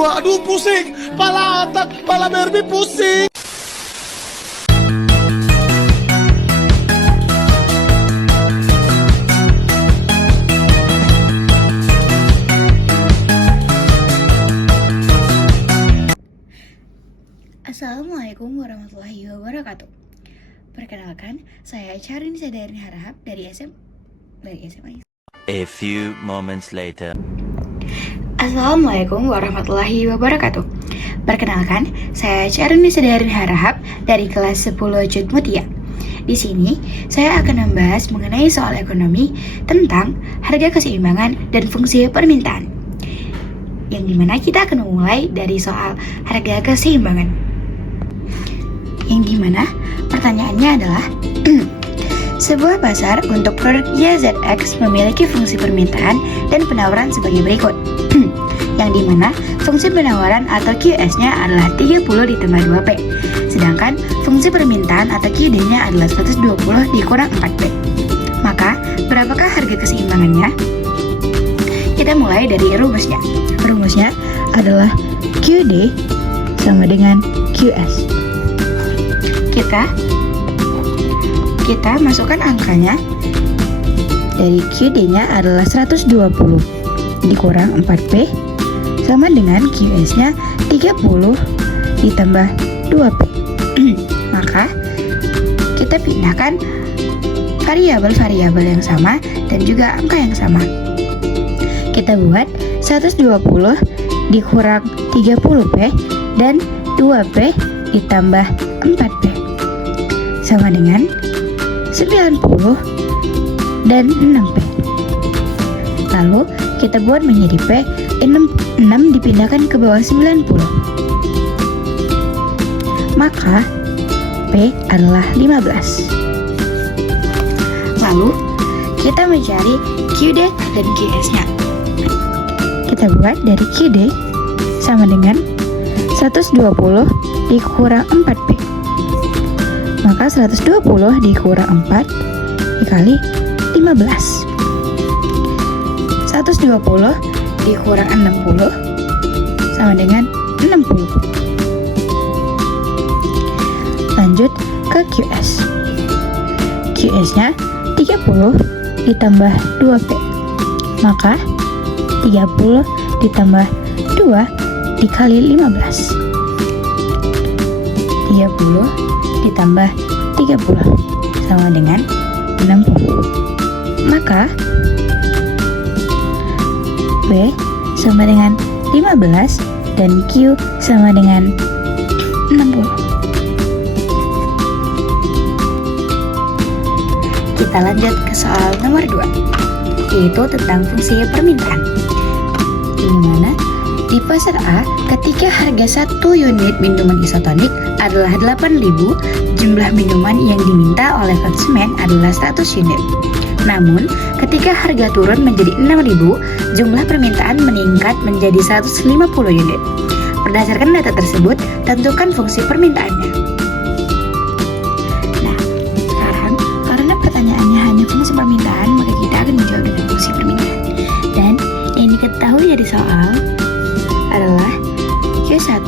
Aduh pusing. Pala otak, pala Barbie pusing. Assalamualaikum warahmatullahi wabarakatuh. Perkenalkan, saya Charin Sadarin Harahap dari SMA. A few moments later. Assalamualaikum warahmatullahi wabarakatuh. Perkenalkan, saya Charin Sadarin Harahap dari kelas 10 Jut Mutia. Di sini, saya akan membahas mengenai soal ekonomi tentang harga keseimbangan dan fungsi permintaan. Yang dimana kita akan memulai dari soal harga keseimbangan. Yang dimana pertanyaannya adalah sebuah pasar untuk produk YZX memiliki fungsi permintaan dan penawaran sebagai berikut. Yang dimana fungsi penawaran atau QS-nya adalah 30 ditambah 2P, sedangkan fungsi permintaan atau QD-nya adalah 120 dikurang 4P. Maka berapakah harga keseimbangannya? Kita mulai dari rumusnya. Rumusnya adalah QD sama dengan QS. Kita masukkan angkanya. Dari QD-nya adalah 120 dikurang 4P sama dengan QS-nya 30 ditambah 2P. Maka kita pindahkan variabel-variabel yang sama dan juga angka yang sama. Kita buat 120 dikurang 30P dan 2P ditambah 4P sama dengan 90 dan 6P. Lalu kita buat menjadi P, 6 dipindahkan ke bawah 90. Maka P adalah 15. Lalu kita mencari QD dan QS-nya. Kita buat dari QD sama dengan 120 dikurang 4P. Maka 120 dikurang 4 dikali 15. 120 dikurang 60 sama dengan 60. Lanjut ke QS. QS-nya 30 ditambah 2P. Maka 30 ditambah 2 dikali 15. 30 ditambah 30 sama dengan 60. Maka B sama dengan 15 dan Q sama dengan 60. Kita lanjut ke soal nomor 2, yaitu tentang fungsi permintaan. Di mana di pasar A, ketika harga 1 unit minuman isotonik adalah 8.000, jumlah minuman yang diminta oleh konsumen adalah 100 unit. Namun, ketika harga turun menjadi 6.000, jumlah permintaan meningkat menjadi 150 unit. Berdasarkan data tersebut, tentukan fungsi permintaannya. Nah, sekarang karena pertanyaannya hanya fungsi permintaan, maka kita akan menjawab dengan fungsi permintaan. Dan yang diketahui dari soal adalah Q1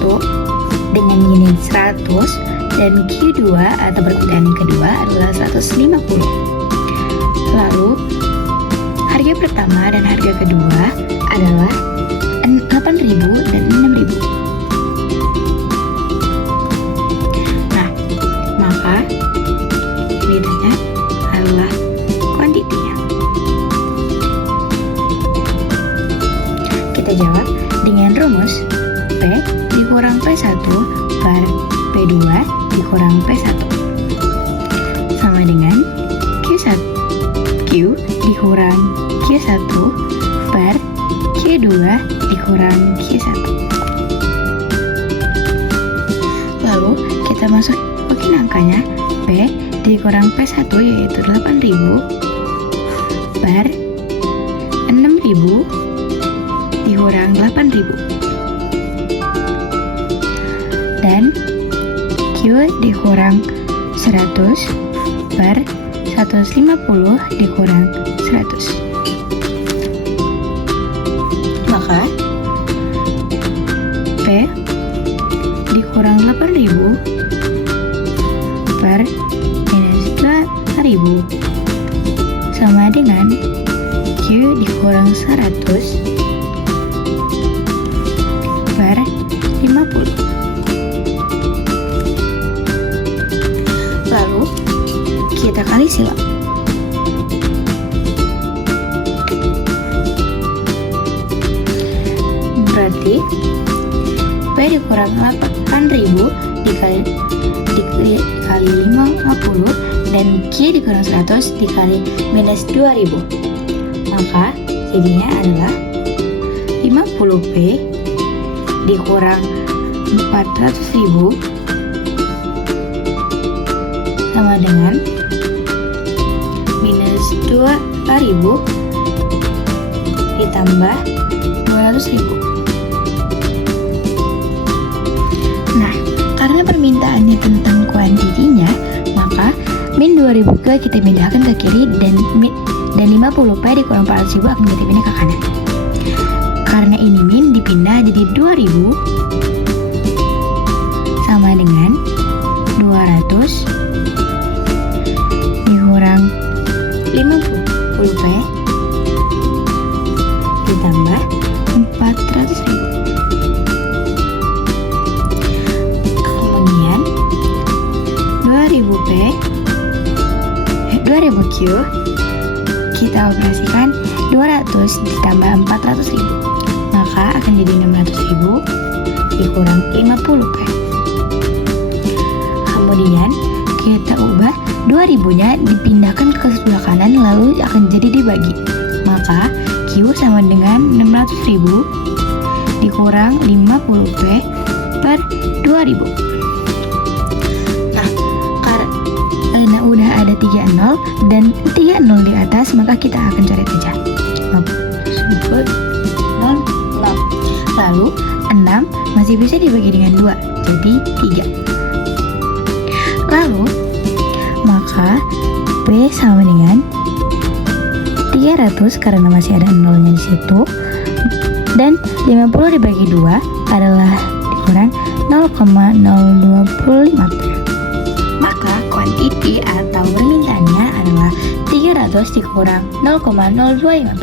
dengan unit 100 dan Q2 atau permintaan yang kedua adalah 150. Lalu harga pertama dan harga kedua adalah 8.000 dan 6.000. Nah, maka bedanya adalah kuantitinya. Kita jawab dengan rumus P dikurang P1 per P2 dikurang P1 sama dengan Q1 Q dikurang Q1 per Q2 dikurang Q1. Lalu kita masukin angkanya. P dikurang P1 yaitu 8.000 per 6.000 dikurang 8.000. Dan Q dikurang 100 per 150 dikurang 100. Maka kali silang. Berarti P dikurang 8.000 dikali 50 dan Q dikurang 100 dikali minus 2.000. Maka jadinya adalah 50P dikurang 400.000 sama dengan minus 2.000 ditambah 200.000. Nah, karena permintaannya tentang kuantitinya, maka min 2000 kita pindahkan ke kiri dan 50P dikurang 400.000 akan kita pindah ke kanan. Karena ini min dipindah jadi 2000 sama dengan 200 dikurang 50P ditambah 400.000. Kemudian 2000Q kita operasikan 200 ditambah 400.000, maka akan jadi 600.000 dikurang 50P. Kemudian kita ubah 2000 nya dipindahkan ke sebelah kanan lalu akan jadi dibagi, maka Q sama dengan 600.000 dikurang 50P per 2000. Nah, karena udah ada 3 nol dan 3 nol di atas, maka kita akan coret aja 0, 0. Lalu 6 masih bisa dibagi dengan 2, jadi 3. Lalu maka P sama dengan 300 karena masih ada nolnya di situ, dan 50 dibagi 2 adalah dikurang 0,025P. Maka kuantiti atau permintaannya adalah 300 dikurang 0,025P.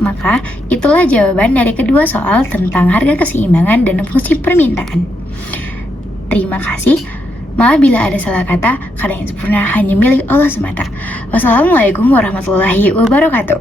Maka itulah jawaban dari kedua soal tentang harga keseimbangan dan fungsi permintaan. Terima kasih. Maaf bila ada salah kata, karena yang sempurna hanya milik Allah semata. Wassalamualaikum warahmatullahi wabarakatuh.